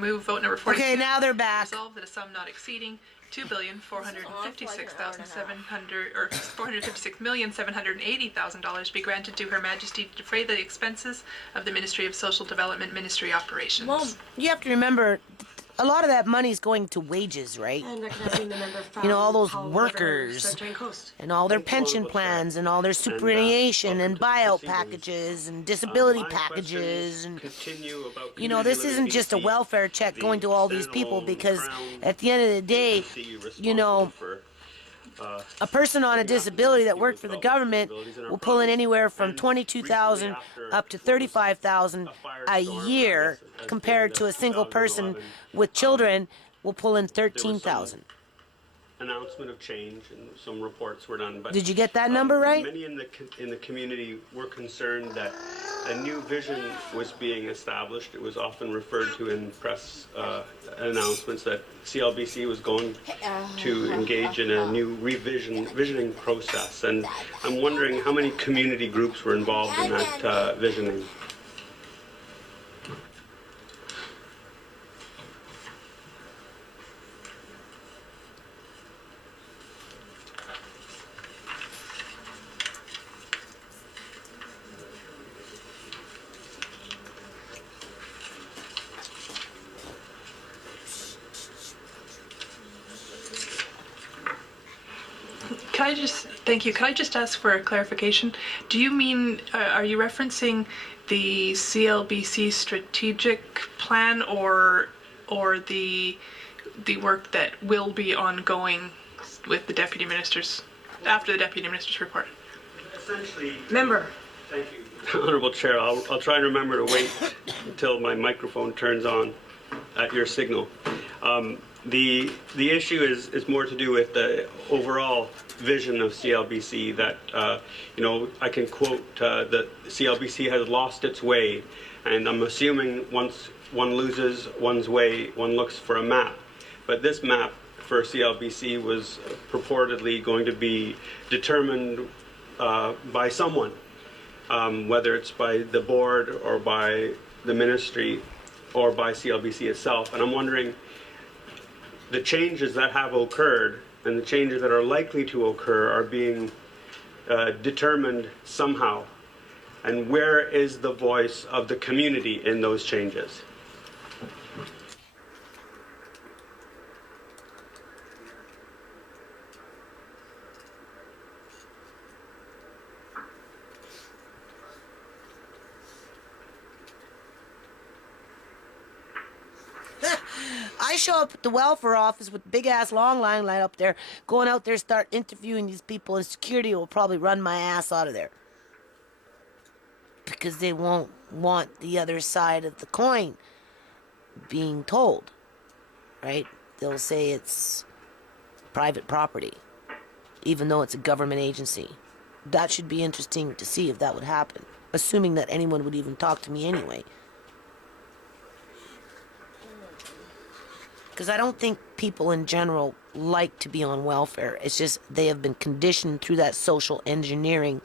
Move vote number 42. Okay, now they're back. Resolve that a sum not exceeding $2,456,700 or $456,780,000 be granted to Her Majesty to defray the expenses of the Ministry of Social Development Ministry operations. Well, you have to remember, a lot of that money is going to wages, right? And recognizing the member from You know, all those Powell workers River, Coast. and all their pension plans and all their superannuation and buyout packages and disability packages and you know, this isn't just a welfare check going to all these people, because at the end of the day, you know, a person on a disability that worked for the government will pull in anywhere from $22,000 up to $35,000 a year, compared to a single person with children will pull in $13,000. Announcement of change, and some reports were done. But did you get that number right? Many in the community were concerned that a new vision was being established. It was often referred to in press announcements that CLBC was going to engage in a new visioning process, and I'm wondering how many community groups were involved in that visioning. Thank you. Could I just ask for a clarification? Do you mean, are you referencing the CLBC strategic plan or the work that will be ongoing with the deputy ministers after the deputy minister's report? Essentially, Member. Thank you, Honourable Chair. I'll try and remember to wait until my microphone turns on at your signal. The issue is more to do with the overall vision of CLBC, that you know, I can quote that CLBC has lost its way, and I'm assuming once one loses one's way, one looks for a map. But this map for CLBC was purportedly going to be determined by someone, whether it's by the board or by the ministry or by CLBC itself. And I'm wondering, the changes that have occurred and the changes that are likely to occur are being determined somehow. And where is the voice of the community in those changes? I show up at the welfare office with big ass long line up there, going out there, start interviewing these people, and security will probably run my ass out of there, because they won't want the other side of the coin being told, right? They'll say it's private property, even though it's a government agency. That should be interesting to see if that would happen, assuming that anyone would even talk to me anyway. Because I don't think people in general like to be on welfare. It's just they have been conditioned through that social engineering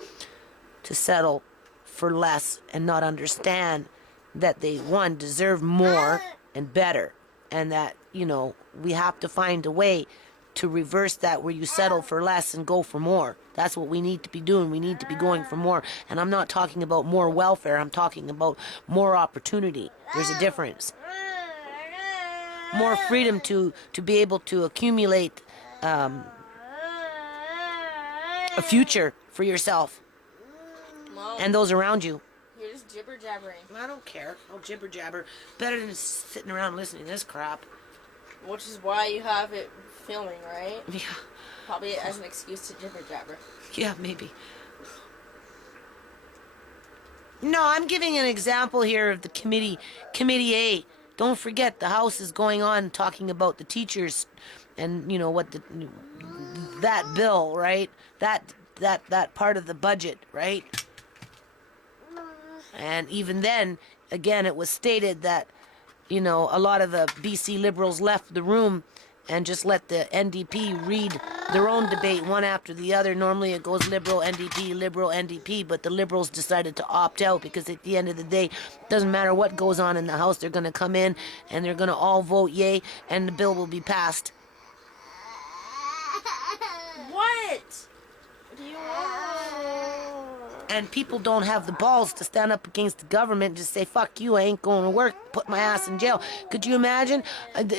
to settle for less and not understand that they, one, deserve more and better. And that, you know, we have to find a way to reverse that, where you settle for less and go for more. That's what we need to be doing. We need to be going for more. And I'm not talking about more welfare. I'm talking about more opportunity. There's a difference. More freedom to be able to accumulate a future for yourself and those around you. You're just jibber jabbering. I don't care. I'll jibber jabber. Better than sitting around listening to this crap. Which is why you have it filming, right? Yeah. Probably as an excuse to jibber jabber. Yeah, maybe. No, I'm giving an example here of the Committee A. Don't forget, the House is going on talking about the teachers and, you know, what that bill, right? That part of the budget, right? And even then, again, it was stated that, you know, a lot of the BC Liberals left the room and just let the NDP read their own debate one after the other. Normally it goes Liberal, NDP, but the Liberals decided to opt out because at the end of the day, it doesn't matter what goes on in the House, they're going to come in and they're going to all vote yay and the bill will be passed. What? Do you want? And people don't have the balls to stand up against the government and just say, fuck you, I ain't going to work, put my ass in jail. Could you imagine?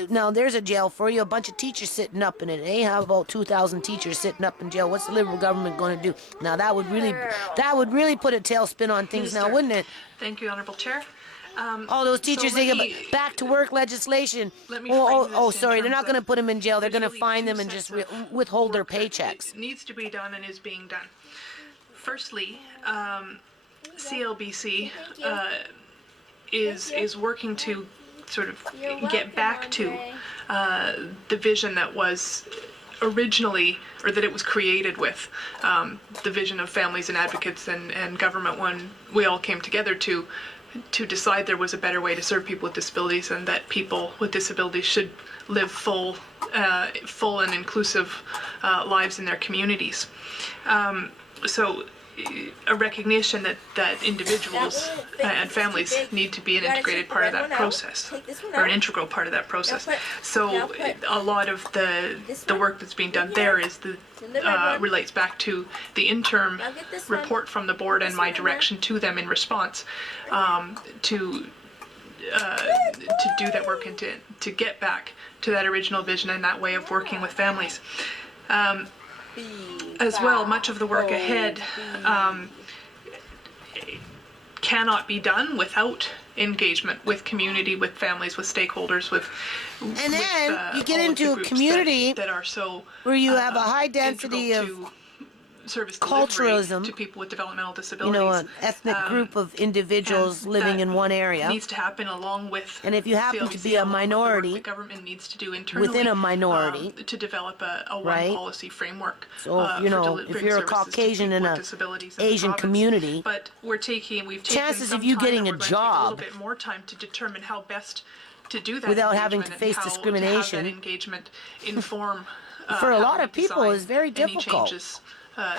Now, there's a jail for you, a bunch of teachers sitting up in it. Hey, how about 2,000 teachers sitting up in jail? What's the Liberal government going to do? Now, that would really put a tailspin on things now, wouldn't it? Thank you, Honourable Chair. All those teachers, so they let get me- back to work legislation. Let me frame this in Sorry, they're not terms going to of- put them in jail. They're there's going to really fine two them and just sets of withhold their work that paychecks. needs to be done and is being done. Firstly, CLBC is working to sort of get back to the vision that was originally, or that it was created with, the vision of families and advocates and government when we all came together to decide there was a better way to serve people with disabilities and that people with disabilities should live full and inclusive lives in their communities. So a recognition that individuals and families need to be an integrated part of that process, or an integral part of that process. So a lot of the work that's being done there is relates back to the interim report from the board and my direction to them in response to do that work and to get back to that original vision and that way of working with families. As well, much of the work ahead cannot be done without engagement with community, with families, with stakeholders, with And then you get all of the into a groups community that are so where you have a high density integral of to service delivery culturalism, to people with developmental you disabilities. know, an ethnic group of individuals and living that in one area. needs to happen along with And if you happen to CLBC, be a along with the work minority the government needs to do internally within a minority, to develop a one right? policy framework. So, you for know, delivering if you're a services to Caucasian people in with a disabilities in the Asian province. community, But we've taken chances some of you time getting and a we're going to take a job little bit more time to determine how best to do that without having engagement to face and how discrimination to have that engagement inform for a how lot we of people design is very any difficult. changes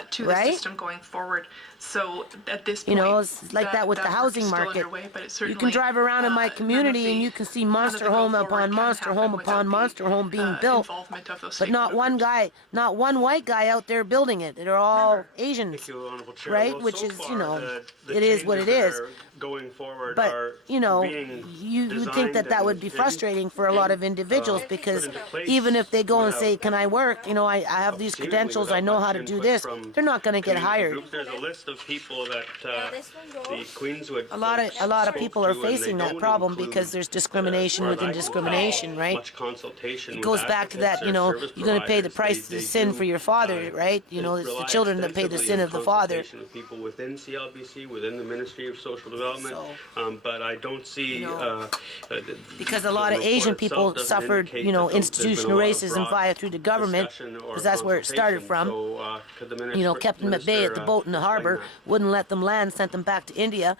to Right? the system going forward. So at this You point, know, it's like that with the work is housing still market. underway, but it's You can certainly, drive around in my none of community and the- you can see none of monster the home go upon forward monster can home happen upon without monster the, home being built. involvement of those But not stakeholder one groups. guy, not one white guy out there building it. They're all Asians. Thank you, Honourable Chair. Right? Well, Which so is, far, you know, the it is what it changes is. that are going forward But, are you know, being you would think that designed would be and- frustrating for a lot of individuals put because into place even if they go and without- say, can I work? You know, I have these seemingly credentials, I without know much how to do input this. from They're not going to get community hired. groups. There's a list of people that this one the goes. Queenswood A lot of folks people spoke are to, and they facing that don't problem include, because there's discrimination as far as within I can discrimination, tell, right? much consultation It with goes back to advocates that, or you know, service you're going to pay the providers. price They of the sin do, for your father, right? You know, it's the rely children that pay the extensively sin on of the father. consultation with people within CLBC, within the Ministry of Social Development, So, but I don't see you know, the- because a the lot of report Asian itself people doesn't suffered, indicate you know, that there's been a institutional lot of racism broad via through the government, discussion or because that's where it started consultation. from. So, could the You know, minister- kept them at bay at the boat in the explain harbor, that? wouldn't let them land, sent them back to India.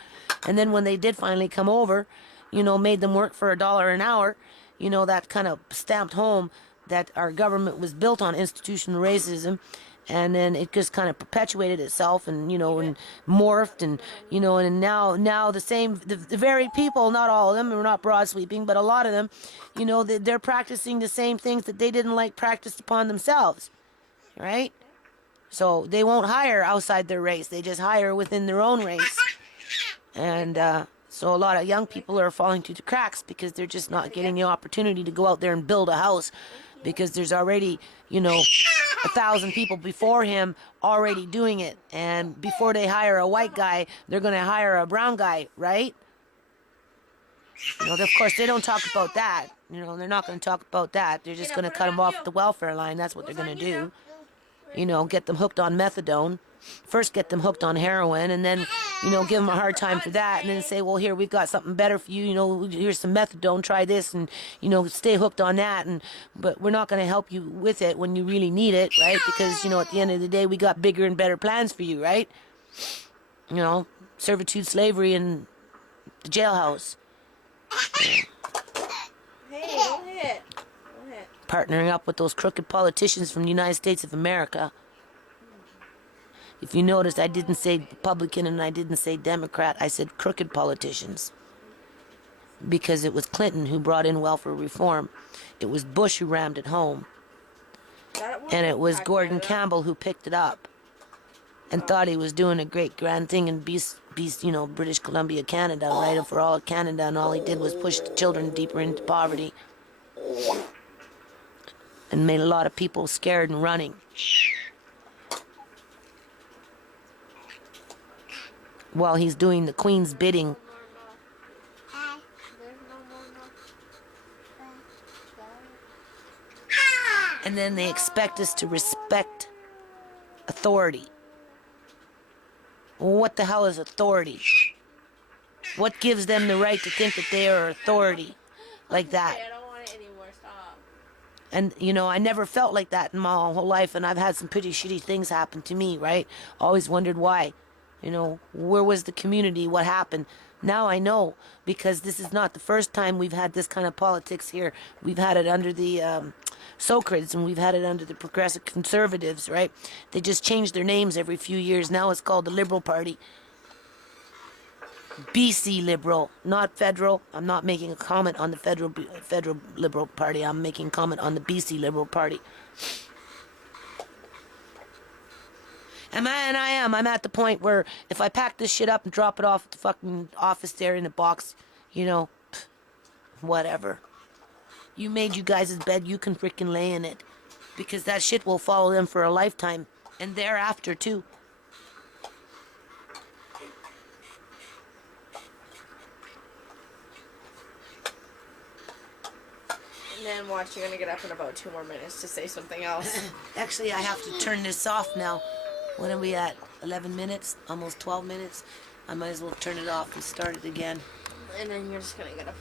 And then when they did finally come over, you know, made them work for $1 an hour, you know, that kind of stamped home that our government was built on institutional racism. And then it just kind of perpetuated itself and, you know, and morphed and, you know, and now the very people, not all of them, we're not broad sweeping, but a lot of them, you know, they're practicing the same things that they didn't like practiced upon themselves, right? So they won't hire outside their race. They just hire within their own race. And so a lot of young people are falling through the cracks because they're just not getting the opportunity to go out there and build a house because there's already, you know, 1,000 people before him already doing it. And before they hire a white guy, they're going to hire a brown guy, right? You know, of course, they don't talk about that. You know, they're not going to talk about that. They're just going to cut them off the welfare line. That's what they're going to do. You know, get them hooked on methadone. First get them hooked on heroin and then, you know, give them a hard time for that and then say, well, here, we've got something better for you. You know, here's some methadone, try this and, you know, stay hooked on that. But we're not going to help you with it when you really need it, right? Because, you know, at the end of the day, we got bigger and better plans for you, right? You know, servitude, slavery, and the jailhouse. Hey, don't hit. Don't hit. partnering up with those crooked politicians from the United States of America. If you noticed, I didn't say Republican and I didn't say Democrat. I said crooked politicians. Because it was Clinton who brought in welfare reform. It was Bush who rammed it home. And it was Gordon Campbell who picked it up and thought he was doing a great grand thing in British Columbia, Canada, right? For all of Canada, and all he did was push the children deeper into poverty and made a lot of people scared and running. While he's doing the Queen's bidding. And then they expect us to respect authority. Well, what the hell is authority? What gives them the right to think that they are authority like that? I don't want it anymore. Stop. And, I never felt like that in my whole life, and I've had some pretty shitty things happen to me, right? Always wondered why. Where was the community? What happened? Now I know, because this is not the first time we've had this kind of politics here. We've had it under the Socrats, and we've had it under the Progressive Conservatives, right? They just change their names every few years. Now it's called the Liberal Party. BC Liberal, not federal. I'm not making a comment on the federal Liberal Party. I'm making a comment on the BC Liberal Party. And I am. I'm at the point where if I pack this shit up and drop it off at the fucking office there in a box, whatever. You made you guys' bed, you can freaking lay in it. Because that shit will follow them for a lifetime. And thereafter, too. And then watch, you're gonna get up in about 2 more minutes to say something else. Actually, I have to turn this off now. When are we at? 11 minutes? Almost 12 minutes? I might as well turn it off and start it again. And then you're just gonna get up.